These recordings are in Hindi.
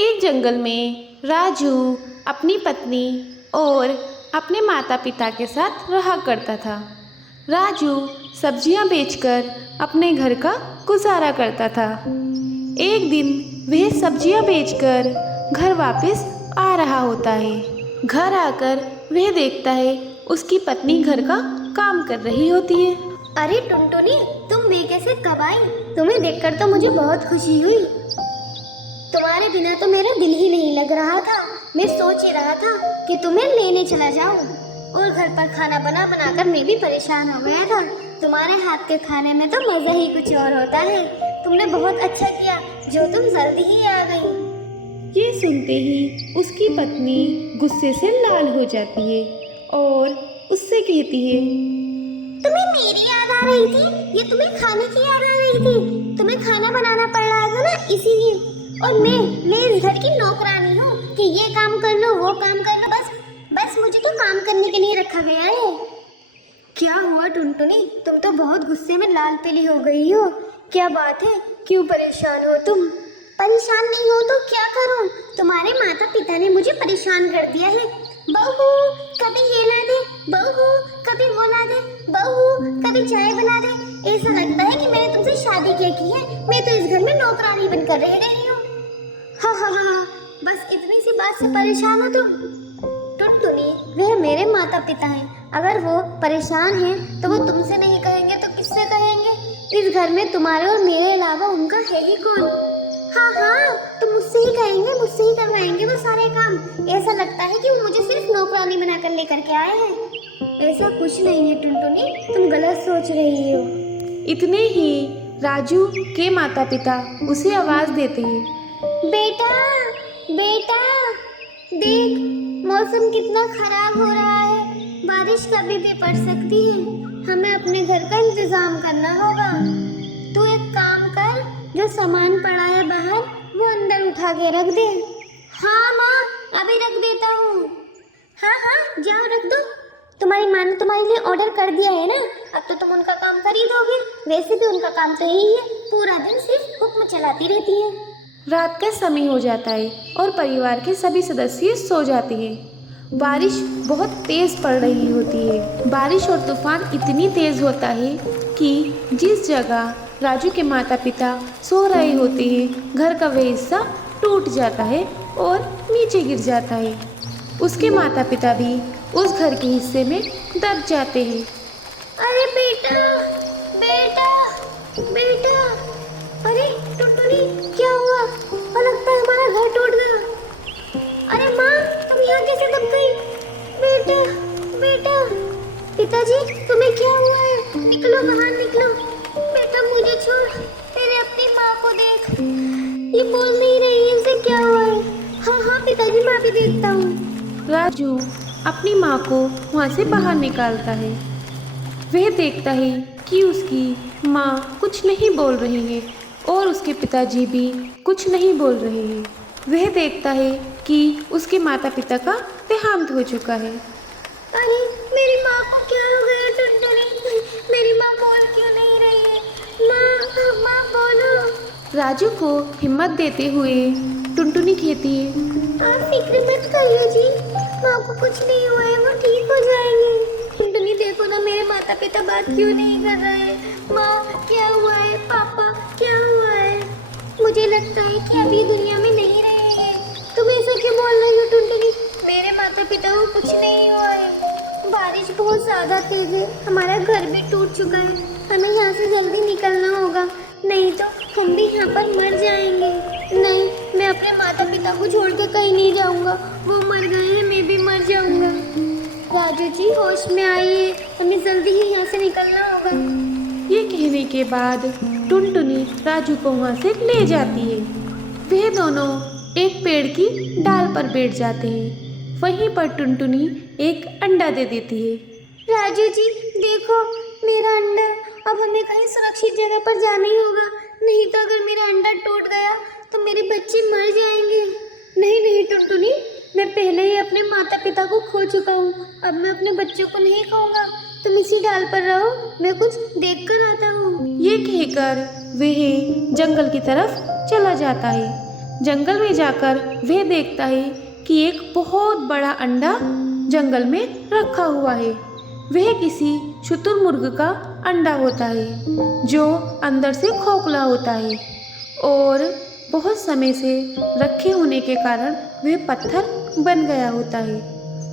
एक जंगल में राजू अपनी पत्नी और अपने माता पिता के साथ रहा करता था। राजू सब्जियां बेचकर अपने घर का गुजारा करता था। एक दिन वह सब्जियां बेचकर घर वापस आ रहा होता है। घर आकर वह देखता है उसकी पत्नी घर का काम कर रही होती है। अरे टुनटुनी, तुम बेके से कब आई? तुम्हें देखकर तो मुझे बहुत खुशी हुई। तुम्हारे बिना तो मेरा दिल ही नहीं लग रहा था। मैं सोच ही रहा था कि तुम्हें लेने चला जाऊं। और घर पर खाना बना बनाकर मैं भी परेशान हो गया था। तुम्हारे हाथ के खाने में तो मज़ा ही कुछ और होता है। तुमने बहुत अच्छा किया जो तुम जल्दी ही आ गई। ये सुनते ही उसकी पत्नी गुस्से से लाल हो जाती है और उससे कहती है, तुम्हें मेरी याद आ रही थी? ये तुम्हें खाने की याद आ रही थी? तुम्हें खाना बनाना पड़ रहा था ना, इसीलिए। और मैं इस घर की नौकरानी हूँ कि ये काम कर लो, वो काम कर लो। बस मुझे तो काम करने के लिए रखा गया है। क्या हुआ टुनटुनी? तुम तो बहुत गुस्से में लाल पीली हो गई हो। क्या बात है? क्यों परेशान हो तुम? परेशान नहीं हो तो क्या करूं? तुम्हारे माता पिता ने मुझे परेशान कर दिया है। बहू कभी ये ला दे, बहू कभी वो ला दे, बहू कभी चाय बना दे। ऐसा लगता है कि मैंने तुमसे शादी क्या की है। मैं तो इस घर में नौकरानी बनकर रह रही हूँ। हाँ, बस इतनी सी बात से परेशान हो तुम? टुनटुनी, वे मेरे माता पिता हैं। अगर वो परेशान हैं तो वो तुमसे नहीं कहेंगे तो किससे कहेंगे? इस घर में तुम्हारे और मेरे अलावा उनका है ही कौन? हाँ, तो मुझसे ही कहेंगे, मुझसे ही करवाएंगे वो सारे काम। ऐसा लगता है कि वो मुझे सिर्फ नौकरानी बनाकर लेकर के आए हैं। ऐसा कुछ नहीं है टुनटुनी, तुम गलत सोच रही हो। इतने ही राजू के माता पिता उसे आवाज़ देते हैं, बेटा देख, मौसम कितना खराब हो रहा है। बारिश कभी भी पड़ सकती है। हमें अपने घर का इंतजाम करना होगा। तू एक काम कर, जो सामान पड़ा है बाहर वो अंदर उठा के रख दे। हाँ माँ, अभी रख देता हूँ। हाँ, जाओ रख दो। तुम्हारी माँ ने तुम्हारे लिए ऑर्डर कर दिया है ना, अब तो तुम उनका काम कर ही दोगे। वैसे भी उनका काम तो यही है, पूरा दिन सिर्फ हुक्म चलाती रहती है। रात का समय हो जाता है और परिवार के सभी सदस्य सो जाते हैं। बारिश बहुत तेज़ पड़ रही होती है। बारिश और तूफान इतनी तेज़ होता है कि जिस जगह राजू के माता पिता सो रहे होते हैं, घर का वह हिस्सा टूट जाता है और नीचे गिर जाता है। उसके माता पिता भी उस घर के हिस्से में दब जाते हैं। अरे बेटा, अरे टुनटुनी, क्या हुआ? और लगता है हमारा घर टूट गया। अरे माँ, तुम यहाँ कैसे दब गई? बेटा, पिताजी, तुम्हें क्या हुआ है? निकलो बाहर, निकलो। बेटा मुझे छोड़, तेरे अपनी माँ को देख। ये बोल नहीं रही है, उसे क्या हुआ है? हाँ पिताजी, मैं भी देखता हूँ। राजू अपनी माँ को वहाँ से बाहर निकालता है। वह देखता है कि उसकी माँ कुछ नहीं बोल रही है और उसके पिताजी भी कुछ नहीं बोल रहे हैं। वह देखता है कि उसके माता पिता का देहांत हो चुका है। अरे मेरी माँ को क्या हो गया टुनटुनी? मेरी माँ बोल क्यों नहीं रही है? माँ बोलो। राजू को हिम्मत देते हुए टुनटुनी कहती है, आप फिक्र मत करिए जी, माँ को कुछ नहीं हुआ है, वो ठीक हो जाएंगे। टुनटुनी देखो ना, मेरे माता पिता बात क्यों नहीं कर रहे हैं? माँ क्या हुआ है? पापा क्या हुआ है? मुझे लगता है कि अभी दुनिया में नहीं रहेंगे। तुम ऐसा क्यों बोल रही हो टुनटुनी? मेरे माता पिता को कुछ नहीं हुआ है। बारिश बहुत ज़्यादा तेज है, हमारा घर भी टूट चुका है। हमें यहाँ से जल्दी निकलना होगा, नहीं तो हम भी यहाँ पर मर जाएंगे। नहीं, मैं अपने माता पिता को छोड़कर कहीं नहीं जाऊँगा। वो मर गए हैं, मैं भी मर जाऊँगा। राजू जी, होश में आइए, हमें जल्दी ही यहाँ से निकलना होगा। ये कहने के बाद टुनटुनी राजू को वहाँ से ले जाती है। वह दोनों एक पेड़ की डाल पर बैठ जाते हैं। वहीं पर टुनटुनी एक अंडा दे देती है। राजू जी देखो, मेरा अंडा। अब हमें कहीं सुरक्षित जगह पर जाना ही होगा, नहीं तो अगर मेरा अंडा टूट गया तो मेरे बच्चे मर जाएंगे। नहीं टुनटुनी, मैं पहले ही अपने माता पिता को खो चुका हूँ, अब मैं अपने बच्चों को नहीं खोऊंगा। तुम इसी डाल पर रहो, मैं कुछ देख कर आता हूँ। ये कहकर वह जंगल की तरफ चला जाता है। जंगल में जाकर वह देखता है कि एक बहुत बड़ा अंडा जंगल में रखा हुआ है। वह किसी शुतुरमुर्ग का अंडा होता है जो अंदर से खोखला होता है और बहुत समय से रखे होने के कारण वह पत्थर बन गया होता है।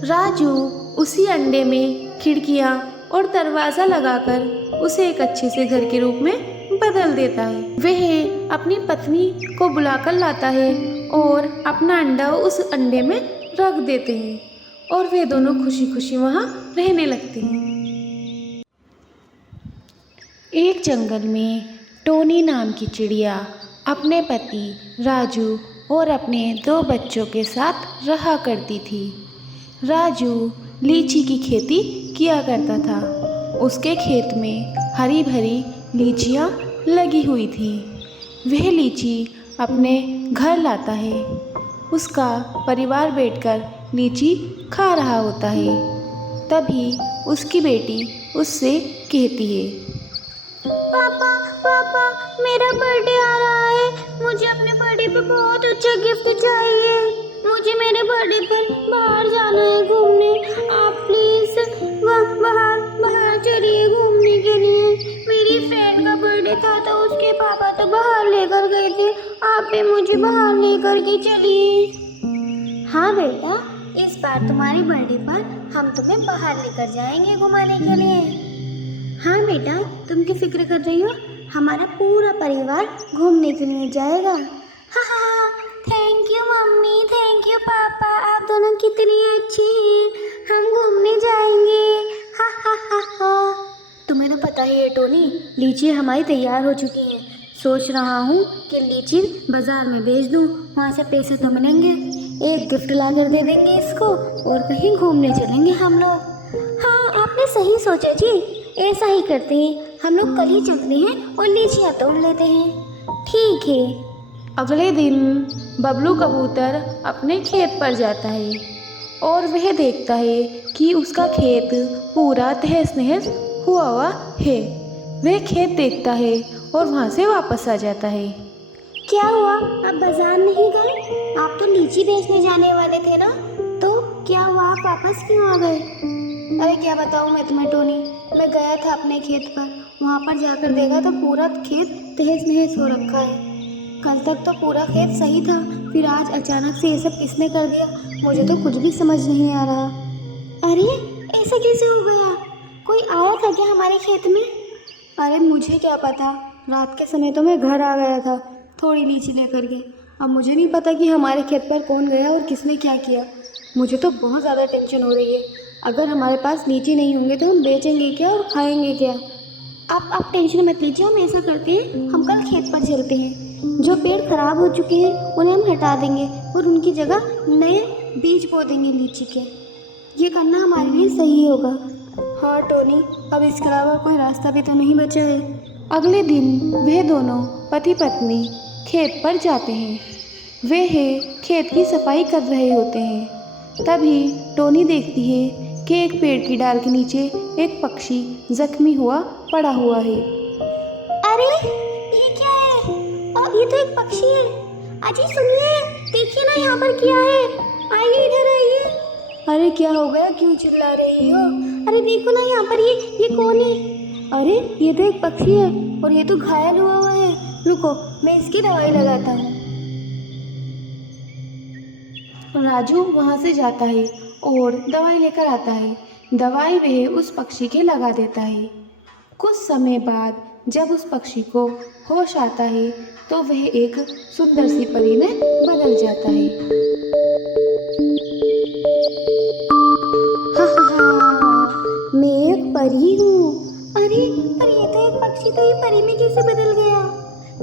राजू उसी अंडे में खिड़कियाँ और दरवाज़ा लगाकर उसे एक अच्छे से घर के रूप में बदल देता है। वह अपनी पत्नी को बुलाकर लाता है और अपना अंडा उस अंडे में रख देते हैं और वे दोनों खुशी खुशी वहाँ रहने लगते हैं। एक जंगल में टोनी नाम की चिड़िया अपने पति राजू और अपने 2 बच्चों के साथ रहा करती थी। राजू लीची की खेती किया करता था। उसके खेत में हरी भरी लीचियाँ लगी हुई थी। वह लीची अपने घर लाता है। उसका परिवार बैठकर लीची खा रहा होता है। तभी उसकी बेटी उससे कहती है, पापा पापा मेरा बर्थडे आ रहा है, मुझे अपने बर्थडे पे बहुत अच्छा गिफ्ट चाहिए। मुझे मेरे बर्थडे पर बाहर जाना है घूमने, आप प्लीज बाहर चलिए घूमने के लिए। मेरी फ्रेंड का बर्थडे था तो उसके पापा तो बाहर लेकर गए थे, आप भी मुझे बाहर लेकर के चलिए। हाँ बेटा, इस बार तुम्हारे बर्थडे पर हम तुम्हें बाहर लेकर जाएंगे घुमाने के लिए। हाँ बेटा, तुम क्यों फिक्र कर रही हो, हमारा पूरा परिवार घूमने के लिए जाएगा। हाँ, thank you mummy, thank you पापा, आप दोनों कितनी अच्छी हैं, हम घूमने जाएंगे। हा। तुम्हें तो पता ही है टोनी, लीची हमारी तैयार हो चुकी हैं। सोच रहा हूँ कि लीची बाजार में बेच दूँ, वहाँ से पैसे तो मिलेंगे, एक गिफ्ट ला कर दे देंगे इसको और कहीं घूमने चलेंगे हम लोग। हाँ आपने सही सोचा जी, ऐसा ही करते हैं, हम लोग कल ही चलते हैं और लीचियाँ तोड़ लेते हैं। ठीक है। अगले दिन बबलू कबूतर अपने खेत पर जाता है और वह देखता है कि उसका खेत पूरा तहस नहस हुआ है। वह खेत देखता है और वहाँ से वापस आ जाता है। क्या हुआ, आप बाजार नहीं गए? आप तो लीची बेचने जाने वाले थे ना, तो क्या हुआ, आप वापस क्यों आ गए? अरे क्या बताऊँ मैं तुम्हें टोनी, मैं गया था अपने खेत पर, वहाँ पर जाकर देखा तो पूरा खेत तहस नहस हो रखा है। कल तक तो पूरा खेत सही था, फिर आज अचानक से ये सब किसने कर दिया, मुझे तो कुछ भी समझ नहीं आ रहा। अरे ऐसा कैसे हो गया, कोई आया था क्या हमारे खेत में? अरे मुझे क्या पता, रात के समय तो मैं घर आ गया था थोड़ी लीची लेकर के। अब मुझे नहीं पता कि हमारे खेत पर कौन गया और किसने क्या किया। मुझे तो बहुत ज़्यादा टेंशन हो रही है। अगर हमारे पास लीची नहीं होंगे तो हम बेचेंगे क्या और खाएंगे क्या? आप टेंशन मत लीजिए, हम ऐसा करते हैं, हम कल खेत पर चलते हैं, जो पेड़ खराब हो चुके हैं उन्हें हम हटा देंगे और उनकी जगह नए बीज बो देंगे लीची के। ये करना हमारे लिए सही होगा। हाँ टोनी, अब इसके अलावा कोई रास्ता भी तो नहीं बचा है। अगले दिन वह दोनों पति पत्नी खेत पर जाते हैं। वे खेत की सफाई कर रहे होते हैं। तभी टोनी देखती है कि एक पेड़ की डाल के नीचे एक पक्षी जख्मी हुआ पड़ा हुआ है। अरे ये क्या है? और ये तो एक पक्षी है। अजी सुनिए, देखिए ना यहाँ पर क्या है, आइए इधर आइए। अरे क्या हो गया, क्यों चिल्ला रही हो? अरे देखो ना यहाँ पर ये कौन है? अरे ये तो एक पक्षी है और ये तो घायल हुआ है। रुको, मैं इसकी दवाई लगाता हूँ। राजू वहाँ से जाता है और दवाई लेकर आता है। दवाई वह उस पक्षी के लगा देता है। कुछ समय बाद जब उस पक्षी को होश आता है तो वह एक सुंदर सी परी में बदल जाता है। मैं एक परी हूँ। अरे पर ये तो एक पक्षी, तो ये परी में कैसे बदल गया?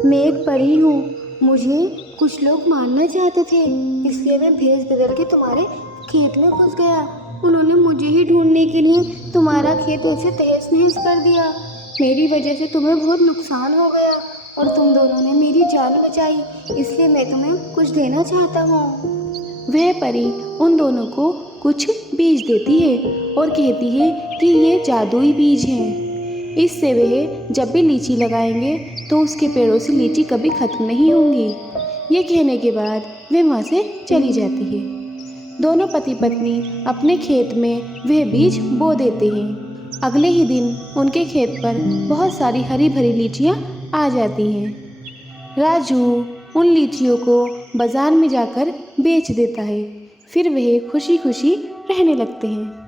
मैं एक परी हूँ, मुझे कुछ लोग मारना चाहते थे, इसलिए मैं भेष बदल के तुम्हारे खेत में घुस गया। उन्होंने मुझे ही ढूंढने के लिए तुम्हारा खेत उसे तहस नहस कर दिया। मेरी वजह से तुम्हें बहुत नुकसान हो गया और तुम दोनों ने मेरी जान बचाई, इसलिए मैं तुम्हें कुछ देना चाहता हूँ। वह परी उन दोनों को कुछ बीज देती है और कहती है कि ये जादुई बीज हैं। इससे वह जब भी लीची लगाएंगे तो उसके पेड़ों से लीची कभी ख़त्म नहीं होंगी। ये कहने के बाद वे वहाँ से चली जाती है। दोनों पति पत्नी अपने खेत में वह बीज बो देते हैं। अगले ही दिन उनके खेत पर बहुत सारी हरी भरी लीचियाँ आ जाती हैं। राजू उन लीचियों को बाज़ार में जाकर बेच देता है। फिर वह खुशी खुशी रहने लगते हैं।